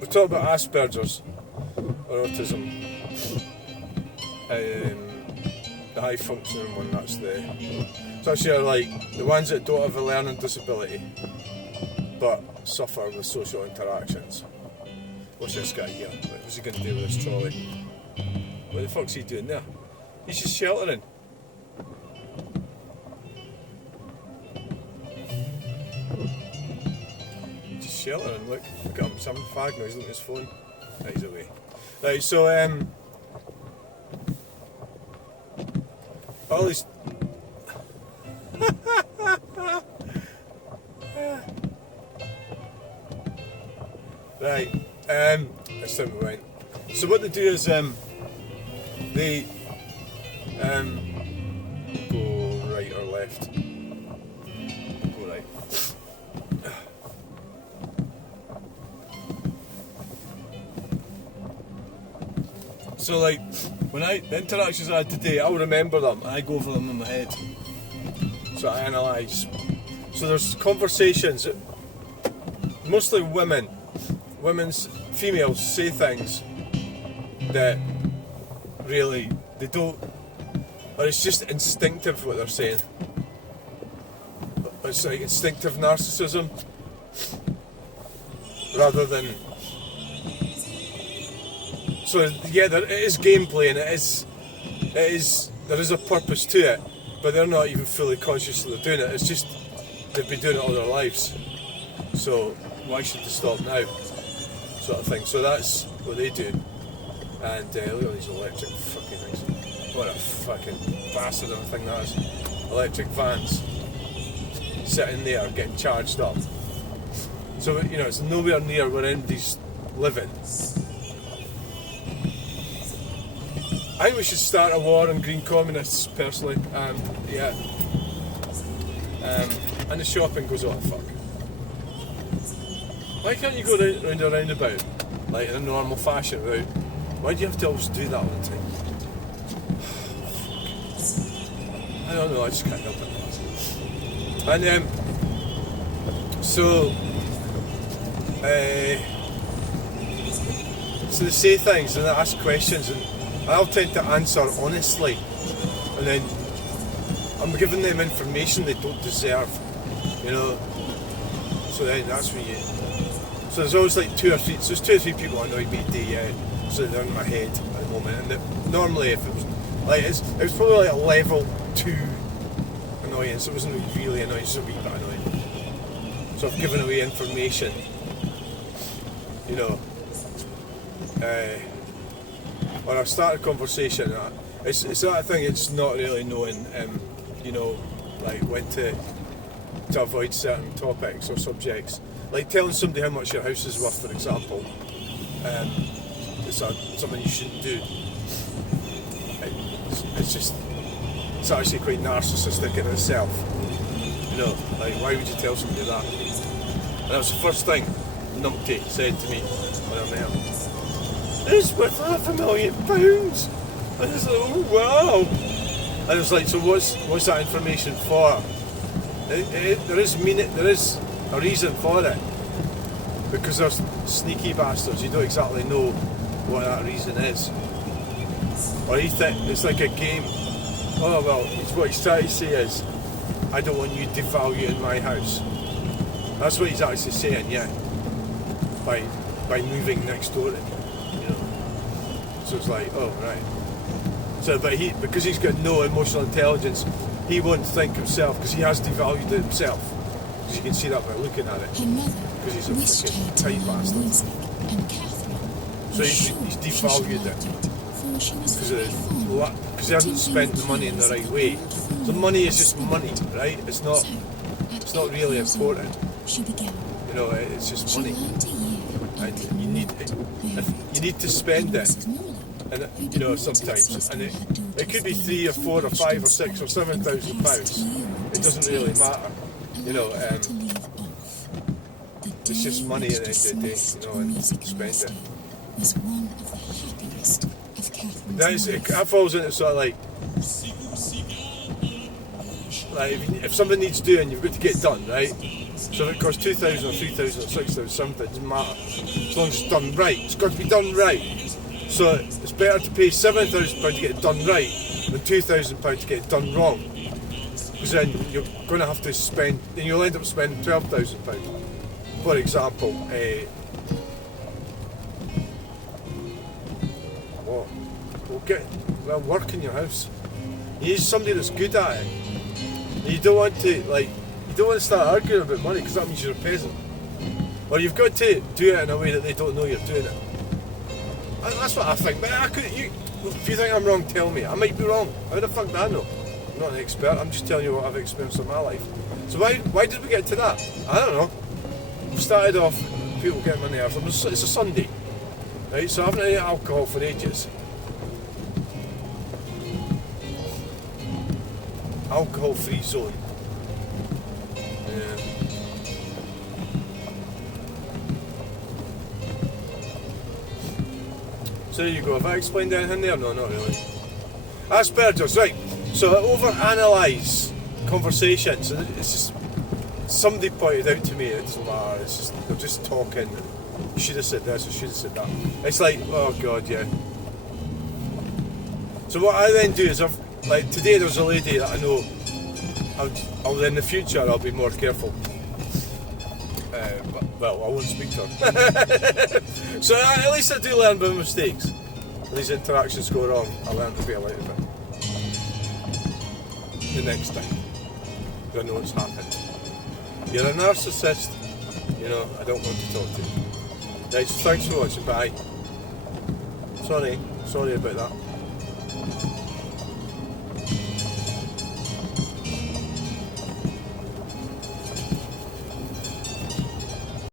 we're talking about Asperger's or autism. The high functioning one, that's it's actually like the ones that don't have a learning disability but suffer with social interactions. What's this guy here? What's he going to do with this trolley? What the fuck's he doing there? He's just sheltering. Just sheltering, look at him, he's having a fag now, he's looking at his phone. Right, he's away. Right, so all these right, that's time we went. So what they do is they go right or left. Go right. So like the interactions I had today, I'll remember them and I go over them in my head. So I analyse. So there's conversations that mostly females say things that really they don't, or it's just instinctive what they're saying. It's like instinctive narcissism rather than. So yeah, it is gameplay and it is there is a purpose to it, but they're not even fully conscious that they're doing it. It's just they've been doing it all their lives. So why should they stop now? Sort of thing. So that's what they do. And look at all these electric fucking things. What a fucking bastard of a thing that is. Electric vans sitting there getting charged up. So it's nowhere near where anybody's living. I think we should start a war on green communists, personally. Yeah. And the shopping goes on, fuck. Why can't you go round a roundabout, like in a normal fashion, without... Why do you have to always do that all the time? I don't know, I just can't help it. And so they say things and they ask questions and I'll tend to answer honestly, and then I'm giving them information they don't deserve, so then that's when you... So there's always like two or three people annoy me a day out, so they're in my head at the moment. And normally, if it was like it was probably like a level 2 annoyance. It wasn't really annoying, just a wee bit annoying. So I've given away information, or I've started a conversation. It's that thing. It's not really knowing, like when to avoid certain topics or subjects. Like telling somebody how much your house is worth, for example, it's something you shouldn't do. It's actually quite narcissistic in itself. Like why would you tell somebody that? And that was the first thing Numpty said to me when I met him. It's worth £500,000. And it's like, oh wow. And it was like, so what's that information for? There is a reason for it, because they're sneaky bastards. You don't exactly know what that reason is, or he thinks it's like a game. Oh well, what he's trying to say is, I don't want you devaluing my house. That's what he's actually saying, yeah. By moving next door to me, So it's like, oh right. So, but because he's got no emotional intelligence, he won't think himself, because he has devalued it himself. Because you can see that by looking at it. Because he's a fucking tight bastard. So he's devalued it. Because he hasn't spent the money in the right way. The money is just money, right? It's not really important. It's just money. And you need to spend it. And sometimes, and it could be £3 or £4 or £5 or £6 or £7,000. It doesn't really matter, it's just money at the end of the day, and spend it. That falls into sort of like if something needs doing, you've got to get it done, right? So if it costs 2,000 or 3,000 or 6,000 or something, it doesn't matter. As long as it's done right. It's got to be done right. So it's better to pay £7,000 to get it done right than £2,000 to get it done wrong. Because then you're going to have to spend, and you'll end up spending £12,000. For example, work in your house. You need somebody that's good at it. And you don't want to start arguing about money because that means you're a peasant. Or you've got to do it in a way that they don't know you're doing it. That's what I think. But if you think I'm wrong, tell me. I might be wrong. How the fuck do I know? I'm not an expert. I'm just telling you what I've experienced in my life. So why did we get to that? I don't know. We started off people getting on the nerves. It's a Sunday, right? So I haven't had any alcohol for ages. Alcohol-free zone. Yeah. So there you go. Have I explained anything there? No, not really. Asperger's, right. So over-analyse conversations. It's just, somebody pointed out to me, it doesn't matter, it's just, they're just talking. You should have said this, you should have said that. It's like, oh God, yeah. So what I then do is, like today there was a lady that I know, in the future I'll be more careful. Well, I won't speak to her. So at least I do learn by mistakes. When these interactions go wrong, I learn to be a little bit. The next time. I know what's happened. You're a narcissist, I don't want to talk to you. Right, so thanks for watching, bye. Sorry about that.